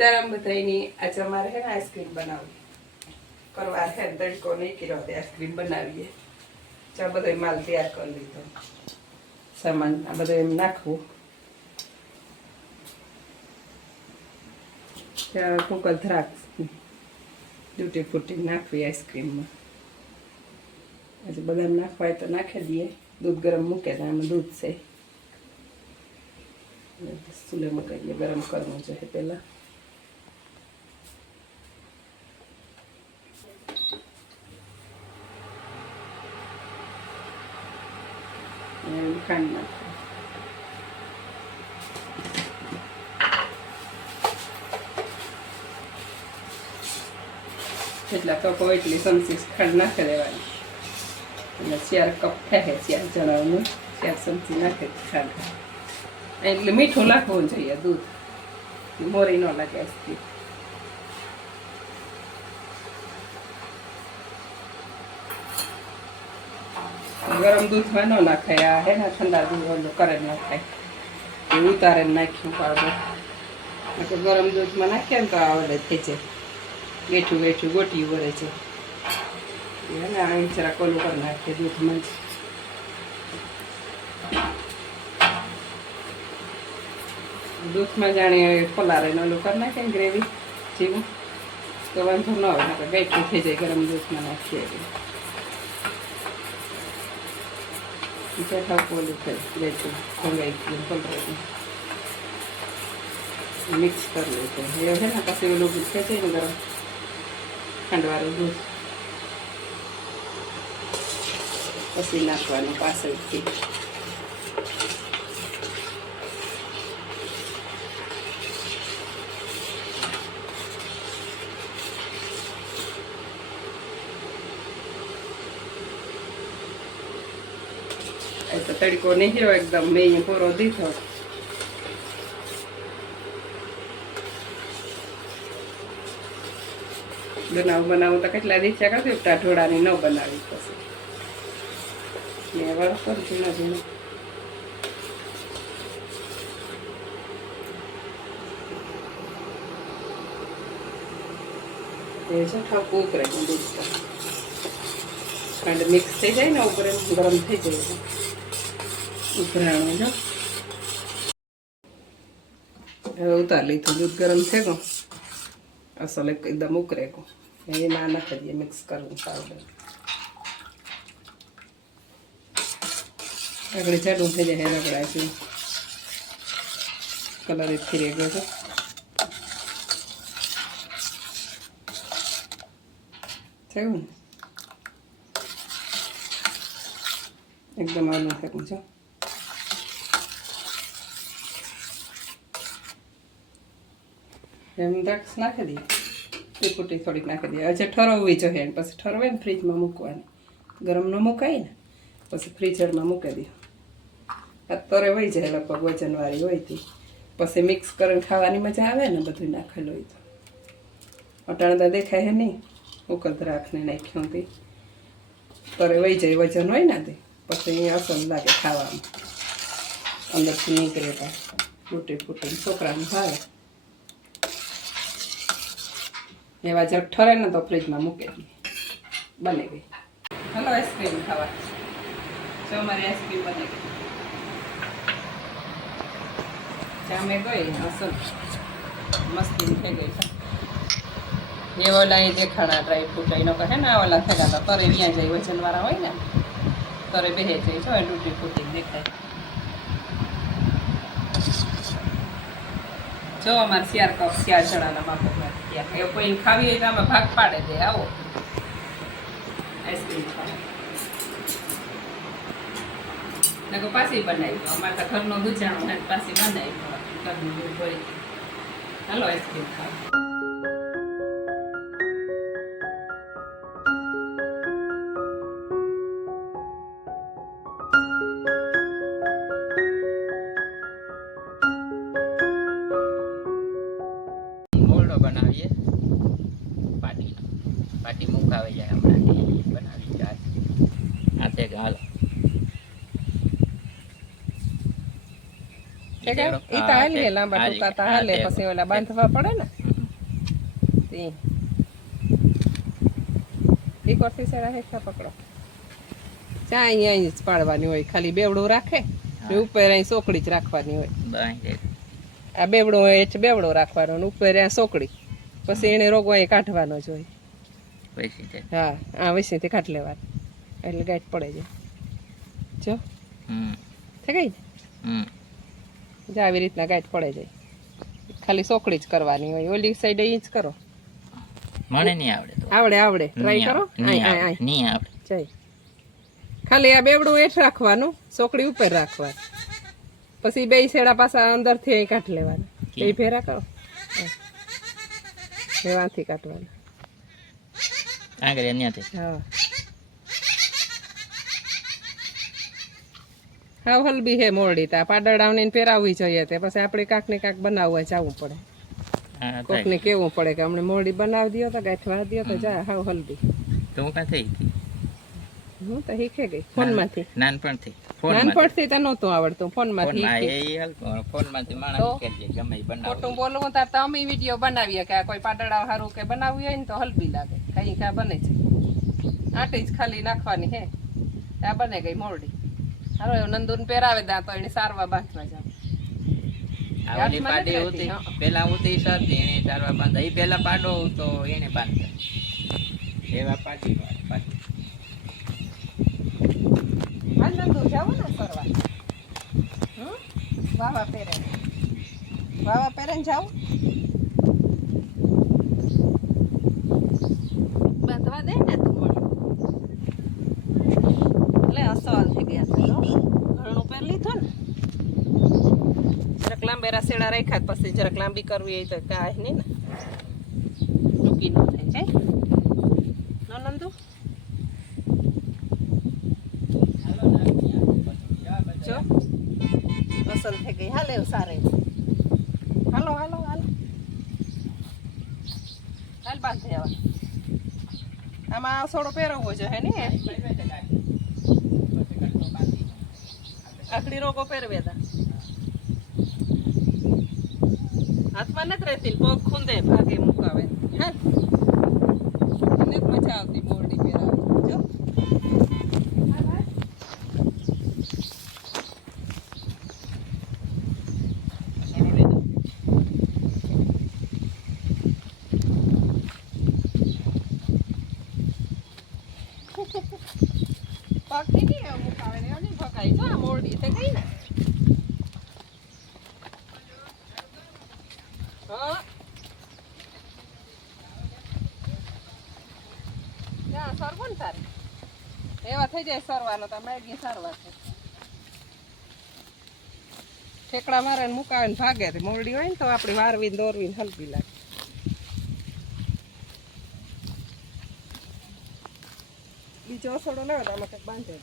સીતારામ બધાની આજે અમારે હે ને આઈસ્ક્રીમ બનાવવી કરવા હે તડકો નહીં કર્યો તે આઈસ્ક્રીમ બનાવીએ ચા બધો માલ તૈયાર કરી લીધો સામાન આ બધો એમ નાખવું ત્યાં કુકર દ્રાક્ષ ડ્યુટી ફૂટી નાખવી આઈસ્ક્રીમમાં આજે બદામ નાખવા હોય તો નાખી દઈએ દૂધ ગરમ મૂકે તો આમાં દૂધ છે ચૂલે મૂકીએ ગરમ કરવું જોઈએ પહેલાં ખાંડ નાખો જેટલા કપ હોય એટલી ચમચી ખાંડ નાખી દેવાની એટલે 4 કપ થાય 4 જણાનું 4 ચમચી નાખે ખાંડ એટલે મીઠું નાખવું જોઈએ દૂધ મોરી ન લાગે આઈસ્ક્રીમ ગરમ દૂધમાં ન નાખાય આ હે ને ઠંડા દૂધ ઓલું કરે નાખાય એ ઉતારે નાખ્યું પાવડર ગરમ દૂધમાં નાખીએ ને તો આવડે થઈ જાય બેઠું બેઠું ગોટી વરે છે એને આ જરા કોલું કરી નાખીએ દૂધમાં જ દૂધમાં જાણે ફોલારે ઓલું કરી નાખે ને ગ્રેવી જેવું તો વાંધો ન આવે બેઠું થઈ જાય ગરમ દૂધમાં નાખીએ બેઠા પોલું થઈ બેઠું ભંગાઈ ગયું પલરાઈ મિક્સ કરી લેતું એ છે ને પછી ઓલું દૂધ થઈ જાય ને ગરમ ખાંડવાળું દૂધ પછી નાખવાનું પાછળથી તો તડકો નહીં રહ્યો એકદમ મેં પૂરો દીધો બનાવું તો કેટલા દિવસ કરતી ટાઢોળાની ન બનાવી પછી વરસ પર ઝીણા ઝીણા એ છે ઠાક ઉકરે દૂધ ખાંડ મિક્સ થઈ જાય ને ઉપર ગરમ થઈ જાય ઉભરાણું જો હવે ઉતાર લીધું દૂધ ગરમ થઈ ગયું અસલ એકદમ ઉકરે ગયું એ ના નાખી દઈએ મિક્સ કરવું પાવડર આગળ જાડું થઈ જાય રગડા છે કલર ફીરે ગયો છે થયું ને એકદમ આલું ફેંકું છો એમ દ્રાક્ષ નાખી દઈએ ફૂટી થોડીક નાખી દઈએ હજે ઠરવવી જોઈએ ને પછી ઠરવે ને ફ્રીજમાં મૂકવાની ગરમ ન મુકાય ને પછી ફ્રીઝરમાં મૂકી દઈએ અત્યારે વહી જાય લગભગ વજનવાળી હોય હતી પછી મિક્સ કરીને ખાવાની મજા આવે ને બધું નાખેલું હોય તો અટાણદા દેખાય હે નહીં ઉકલ દ્રાક્ષને નાખ્યું હતી તરે વહી જાય વજન હોય ને તે પછી અસલ લાગે ખાવામાં અંદરથી નીકળે તો ફૂટી ફૂટીને છોકરાને ભાવે એવા જગ ઠરે ને તો ફ્રીજમાં મૂકી દઈએ બની ગઈ હલો આઈસ્ક્રીમ ખાવા જો અમારી આઈસ્ક્રીમ બની ગઈ જામે ગઈ અસલ મસ્તી થઈ ગઈ એ ઓલા એ દેખાડા ડ્રાય ફ્રૂટ એનો કહે ને આ ઓલા થયેલા તો તરે ત્યાં જાય વજનવાળા હોય ને તરે બેહે જાય જો ડૂટી ફૂટી દેખાય જો અમારે 4 કપ 4 જણાના માપમાં ત્યાં એ કોઈ ખાવી હોય તો અમે ભાગ પાડે દે આવો આઈસ્ક્રીમ ખાવા પાછી બનાવી અમારે તો ઘરનું ગુજાણું હોય પાછી બનાવી ઘરનું દૂધ હોય હાલો આઈસ્ક્રીમ ખાવા બનાવીએ પાટી મુકાવી જાય હમણાં બનાવી જાય હાથે ગાલ ઈ તો હાલે લાંબા ટૂંકા તો હાલે પછી ઓલા બાંધવા પડે ને તે એક વર્ષથી સેડા હેઠા પકડો ચા અહીંયા જ પાડવાની હોય ખાલી બેવડું રાખે ને ઉપર અહીં સોકડી જ રાખવાની હોય બાંધે આ બેવડું હોય એટલે બેવડો રાખવાનો ને ઉપર આ સોકડી પછી એને રોગો અહીં કાઢવાનો જ હોય પૈસી જાય હા આ વૈસીથી કાઢ લેવાનું એટલે ગાંઠ પડે જાય જો થઈ ગઈ હમ જો આવી રીતના ગાંઠ પડે જાય ખાલી સોકડી જ કરવાની હોય ઓલી સાઈડે ઈ જ કરો મને નહીં આવડે તો આવડે આવડે ટ્રાય કરો નહીં આવડે જય ખાલી આ બેવડું હેઠ રાખવાનું સોકડી ઉપર રાખવાનું પછી બે શેડા પાછા અંદરથી અહીં કાઢ લેવાના બે ફેરા કરો એવાથી કાઢવાના આગળ અહીંયાથી હા હાવ હલબી હે મોરડી તા પાડડાવને પહેરાવવી જોઈએ તે પછી આપણે કાંક ને કાંક બનાવવા જવું પડે હા કોકને કેવું પડે કે અમને મોરડી બનાવી દો તો ગાંઠવા દો તો જા હાવ હલબી તો હું કાં થઈ ગઈ હું તો શીખે ગઈ ફોનમાંથી નાનપણથી નાનપણથી તો નહોતું આવડતું ફોનમાંથી ફોનમાંથી માણસ કે ગમે ઈ બનાવો ખોટું બોલવું તાર તો અમે વિડીયો બનાવીએ કે આ કોઈ પાડડા સારું કે બનાવવું હોય ને તો હલબી લાગે કઈ કા બને છે આટી જ ખાલી નાખવાની હે આ બને ગઈ મોરડી હારો એવું નંદુને પહેરાવે દા તો એને સારવા બાંધવા જાવ આવલી પાડી હોતી પેલા હોતી સાથી એને ચારવા બાંધા ઈ પેલા પાડો તો એને બાંધતા એવા પાડી પાડી હા નંદુ જાવ ને સરવા વાવા પહેરે જાવ બાંધવા દે ને તું મને એટલે અસવાલ થઈ ગયા છે ઘણું પહેર લીધું ને જરાક લાંબેરા શેડા રાખ્યા પછી જરાક લાંબી કરવી હોય તો કાંઈ નહીં ને ટૂંકી ન થાય છે નંદુ જો અસલ થઈ ગઈ હાલે એવું સારે હાલો હાલો હાલો હાલ બાંધી આવા આમાં થોડો પહેરવો જોઈએ ને આખડી રોગો પહેરવે તા હાથમાં નથી રહેતી પગ ખૂંદે ભાગે મુકાવે હા નથી મજા આવતી મોરડી પહેરાવે જો પગથી નહીં એવું મુકાવે ને એવું નહીં ભગાય જો આ મોરડી થઈ ગઈ ને હા ત્યાં સરવો ને તારે એવા થઈ જાય સરવાનો તો મેગી સરવા છે ઠેકડા મારે ને મુકાવે ને ભાગે મોરડી હોય ને તો આપણે વારવી દોરવી હલવી લાગે બીજો ઓસડો લેવો તો આમાં કંઈક બાંધે